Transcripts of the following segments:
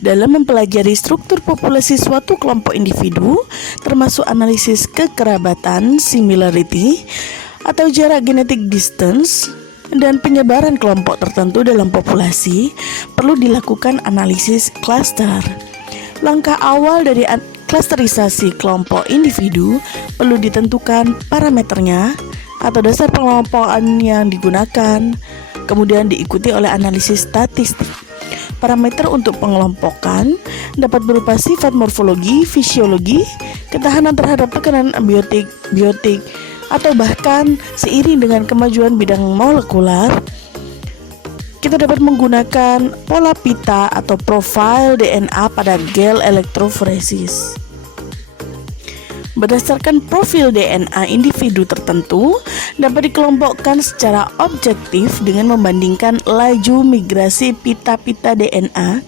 dalam mempelajari struktur populasi suatu kelompok individu, termasuk analisis kekerabatan, similarity, atau jarak genetik distance, dan penyebaran kelompok tertentu dalam populasi, perlu dilakukan analisis klaster. Langkah awal dari klasterisasi kelompok individu perlu ditentukan parameternya atau dasar pengelompokan yang digunakan, kemudian diikuti oleh analisis statistik. Parameter untuk pengelompokan dapat berupa sifat morfologi, fisiologi, ketahanan terhadap tekanan biotik, atau bahkan seiring dengan kemajuan bidang molekular, kita dapat menggunakan pola pita atau profil DNA pada gel elektroforesis. Berdasarkan profil DNA individu tertentu dapat dikelompokkan secara objektif dengan membandingkan laju migrasi pita-pita DNA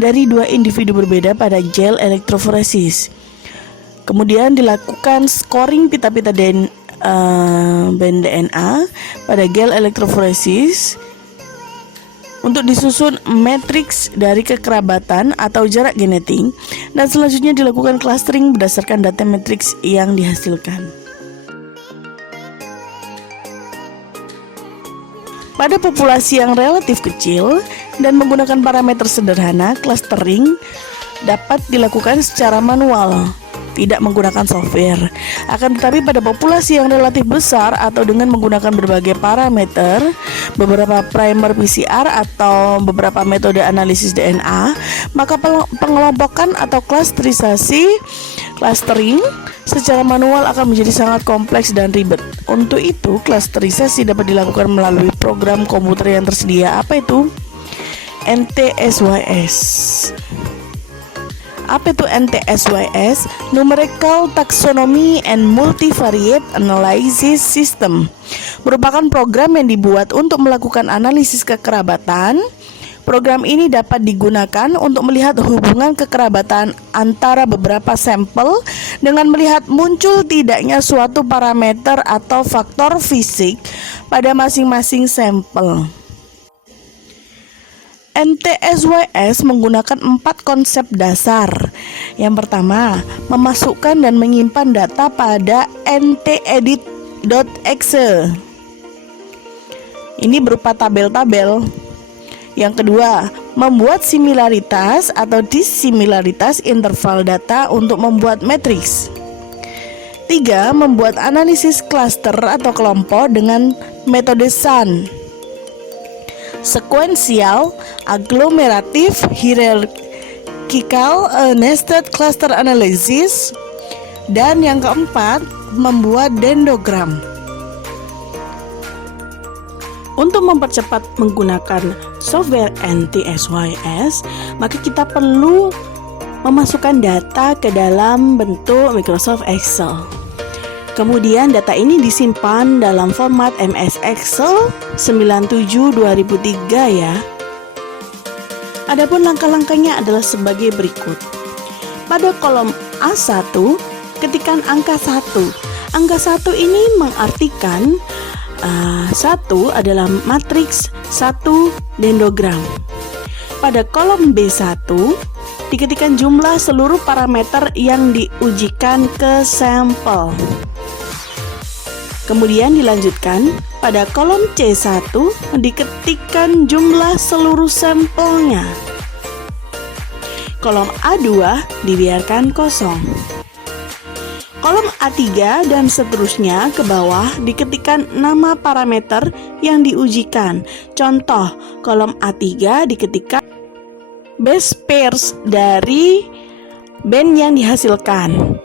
dari dua individu berbeda pada gel elektroforesis. Kemudian dilakukan scoring pita-pita band DNA pada gel elektroforesis untuk disusun matriks dari kekerabatan atau jarak genetik, dan selanjutnya dilakukan clustering berdasarkan data matriks yang dihasilkan. Pada populasi yang relatif kecil dan menggunakan parameter sederhana, clustering dapat dilakukan secara manual, tidak menggunakan software. Akan tetapi pada populasi yang relatif besar atau dengan menggunakan berbagai parameter, beberapa primer PCR atau beberapa metode analisis DNA, maka pengelompokan atau klasterisasi clustering secara manual akan menjadi sangat kompleks dan ribet. Untuk itu, klasterisasi dapat dilakukan melalui program komputer yang tersedia. Apa itu? NTSYS. Apa itu NTSYS? Numerical Taxonomy and Multivariate Analysis System. Merupakan program yang dibuat untuk melakukan analisis kekerabatan. Program ini dapat digunakan untuk melihat hubungan kekerabatan antara beberapa sampel dengan melihat muncul tidaknya suatu parameter atau faktor fisik pada masing-masing sampel. NTSYS menggunakan 4 konsep dasar. Yang pertama, memasukkan dan menyimpan data pada ntedit.exe. Ini berupa tabel-tabel. Yang kedua, membuat similaritas atau dissimilaritas interval data untuk membuat matriks. 3. Membuat analisis klaster atau kelompok dengan metode SAN. Sequential, agglomerative, hierarchical, nested cluster analysis. Dan yang keempat, membuat dendrogram. Untuk mempercepat menggunakan software NTSYS, maka kita perlu memasukkan data ke dalam bentuk Microsoft Excel. Kemudian data ini disimpan dalam format MS Excel 97/2003 ya. Adapun langkah-langkahnya adalah sebagai berikut. Pada kolom A1, ketikkan angka 1. Angka 1 ini mengartikan 1 adalah matriks 1 dendrogram. Pada kolom B1, diketikkan jumlah seluruh parameter yang diujikan ke sampel. Kemudian dilanjutkan pada kolom C1, diketikkan jumlah seluruh sampelnya. Kolom A2 dibiarkan kosong. Kolom A3 dan seterusnya ke bawah diketikkan nama parameter yang diujikan. Contoh, kolom A3 diketikkan base pairs dari band yang dihasilkan.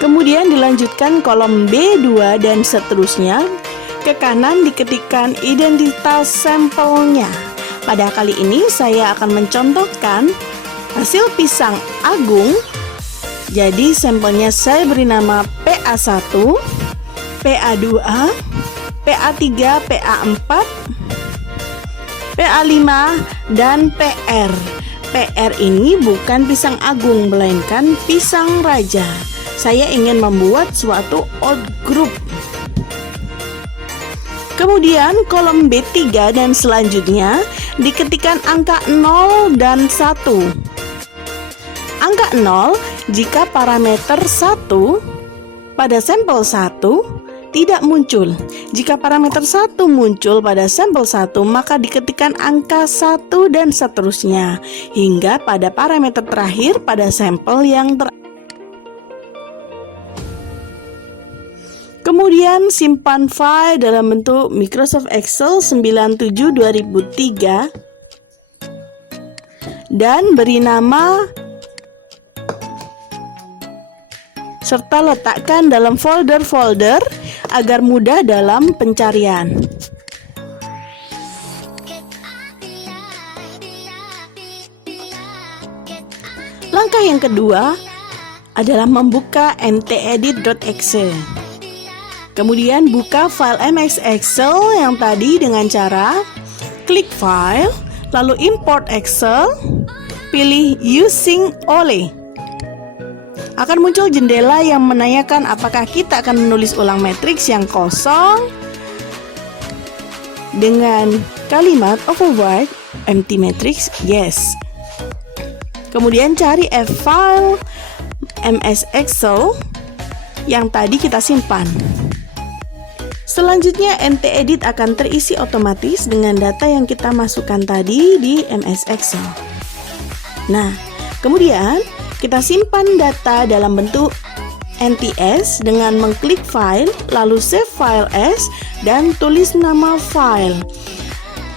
Kemudian dilanjutkan kolom B2 dan seterusnya. Ke kanan diketikkan identitas sampelnya. Pada kali ini saya akan mencontohkan hasil pisang agung. Jadi sampelnya saya beri nama PA1, PA2, PA3, PA4, PA5, dan PR. PR ini bukan pisang agung, melainkan pisang raja. Saya ingin membuat suatu odd group. Kemudian kolom B3 dan selanjutnya diketikkan angka 0 dan 1. Angka 0 jika parameter 1 pada sampel 1 tidak muncul. Jika parameter 1 muncul pada sampel 1, maka diketikkan angka 1 dan seterusnya hingga pada parameter terakhir pada sampel yang Kemudian simpan file dalam bentuk Microsoft Excel 97/2003 dan beri nama serta letakkan dalam folder-folder agar mudah dalam pencarian. Langkah yang kedua adalah membuka mtedit.exe. Kemudian buka file MS Excel yang tadi dengan cara klik file, lalu import Excel, pilih using Ole. Akan muncul jendela yang menanyakan apakah kita akan menulis ulang matriks yang kosong dengan kalimat override empty matrix yes. Kemudian cari file MS Excel yang tadi kita simpan. Selanjutnya mtedit akan terisi otomatis dengan data yang kita masukkan tadi di MS Excel. Nah, kemudian kita simpan data dalam bentuk NTS dengan mengklik file, lalu save file as, dan tulis nama file.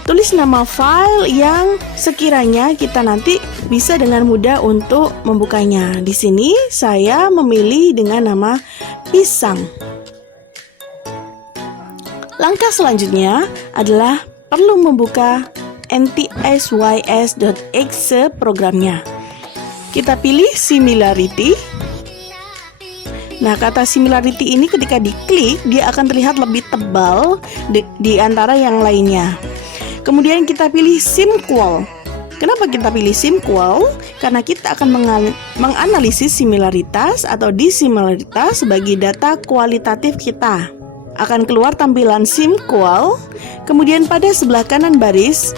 Tulis nama file yang sekiranya kita nanti bisa dengan mudah untuk membukanya. Di sini saya memilih dengan nama pisang. Langkah selanjutnya adalah perlu membuka ntsys.exe programnya. Kita pilih similarity. Nah, kata similarity ini ketika diklik, dia akan terlihat lebih tebal di antara yang lainnya. Kemudian kita pilih SimQual. Kenapa kita pilih SimQual? Karena kita akan menganalisis similaritas atau disimilaritas bagi data kualitatif kita. Akan keluar tampilan SimQual. Kemudian pada sebelah kanan baris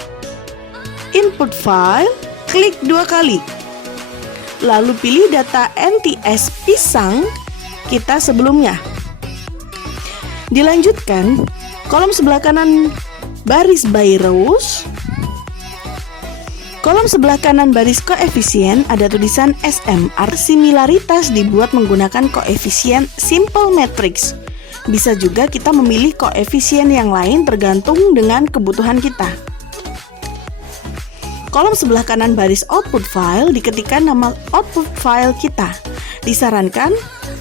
input file, klik 2 kali. Lalu pilih data NTS pisang kita sebelumnya. Dilanjutkan, kolom sebelah kanan baris by rows. Kolom sebelah kanan baris koefisien ada tulisan SM. Similaritas dibuat menggunakan koefisien simple matrix. Bisa juga kita memilih koefisien yang lain tergantung dengan kebutuhan kita. Kolom sebelah kanan baris output file diketikkan nama output file kita. Disarankan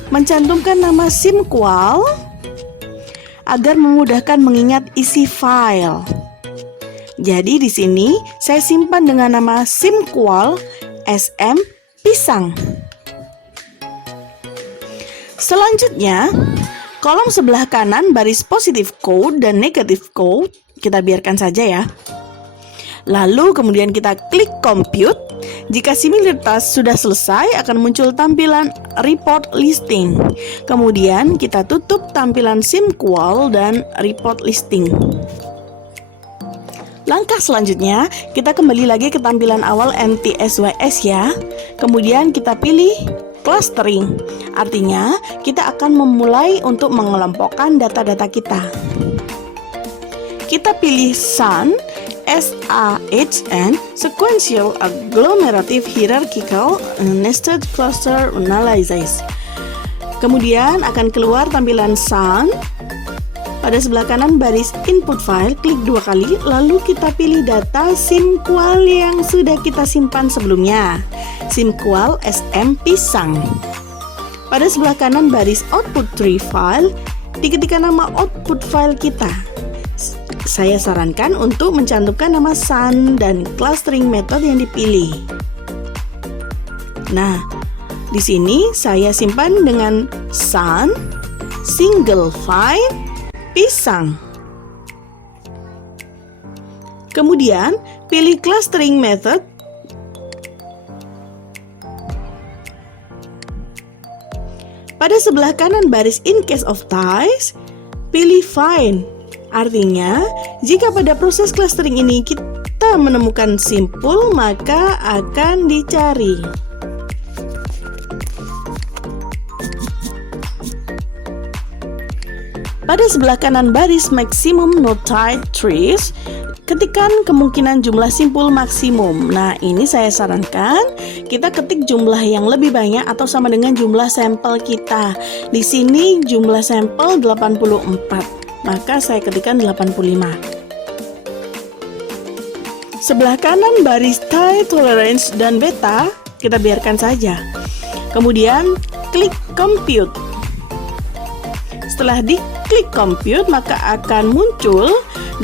mencantumkan nama SimQual agar memudahkan mengingat isi file. Jadi di sini saya simpan dengan nama SimQual SM pisang. Selanjutnya, kolom sebelah kanan baris positive code dan negative code kita biarkan saja ya. Lalu kemudian kita klik compute. Jika similaritas sudah selesai, akan muncul tampilan report listing. Kemudian kita tutup tampilan SimQual dan report listing. Langkah selanjutnya, kita kembali lagi ke tampilan awal NTSYS ya. Kemudian kita pilih clustering. Artinya, kita akan memulai untuk mengelompokkan data-data kita. Kita pilih SAN, SAHN, Sequential Agglomerative Hierarchical Nested Cluster Analysis. Kemudian akan keluar tampilan SAN. Pada sebelah kanan baris input file, klik 2 kali, lalu kita pilih data SimQual yang sudah kita simpan sebelumnya. SimQual SM pisang. Pada sebelah kanan baris output tree file, diketikkan nama output file kita. Saya sarankan untuk mencantumkan nama SAN dan clustering method yang dipilih. Nah, di sini saya simpan dengan SAN single file pisang. Kemudian, pilih clustering method. Pada sebelah kanan baris in case of ties, pilih find. Artinya, jika pada proses clustering ini kita menemukan simpul, maka akan dicari. Pada sebelah kanan baris maximum not tied trees, ketikkan kemungkinan jumlah simpul maksimum. Nah, ini saya sarankan kita ketik jumlah yang lebih banyak atau sama dengan jumlah sampel kita. Di sini jumlah sampel 84, maka saya ketikkan 85. Sebelah kanan baris tie tolerance dan beta kita biarkan saja. Kemudian klik compute. Setelah diklik compute, maka akan muncul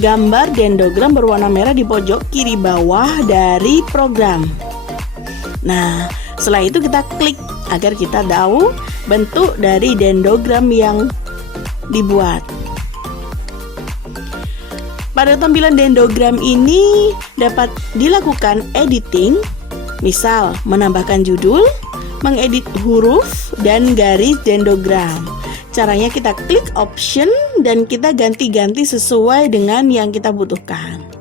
gambar dendrogram berwarna merah di pojok kiri bawah dari program. Nah, setelah itu kita klik agar kita tahu bentuk dari dendrogram yang dibuat. Pada tampilan dendrogram ini dapat dilakukan editing, misal menambahkan judul, mengedit huruf, dan garis dendrogram. Caranya kita klik option dan kita ganti-ganti sesuai dengan yang kita butuhkan.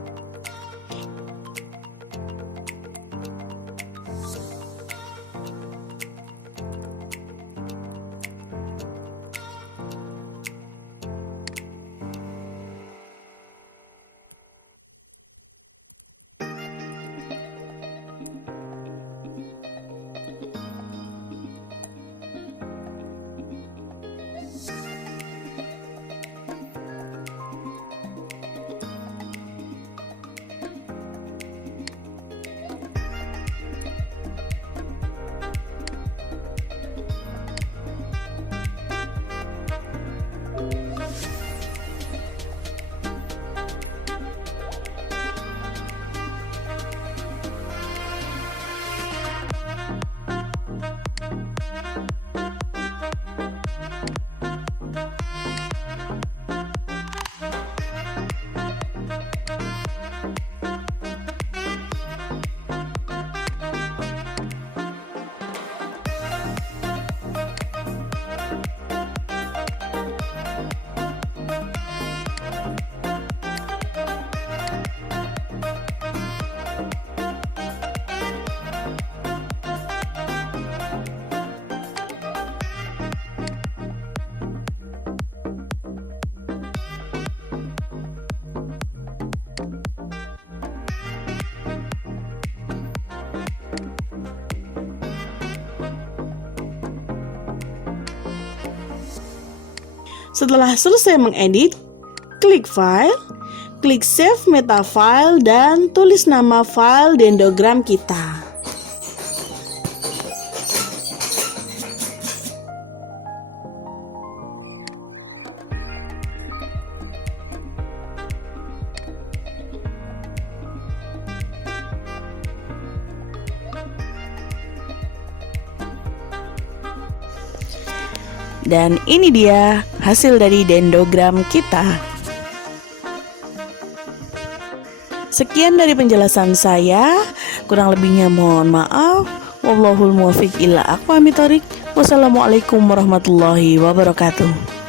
Setelah selesai mengedit, klik file, klik save meta file, dan tulis nama file dendrogram kita. Dan ini dia hasil dari dendrogram kita. Sekian dari penjelasan saya, kurang lebihnya mohon maaf. Wallahul muwaffiq ila aqwamit thoriq. Wassalamualaikum warahmatullahi wabarakatuh.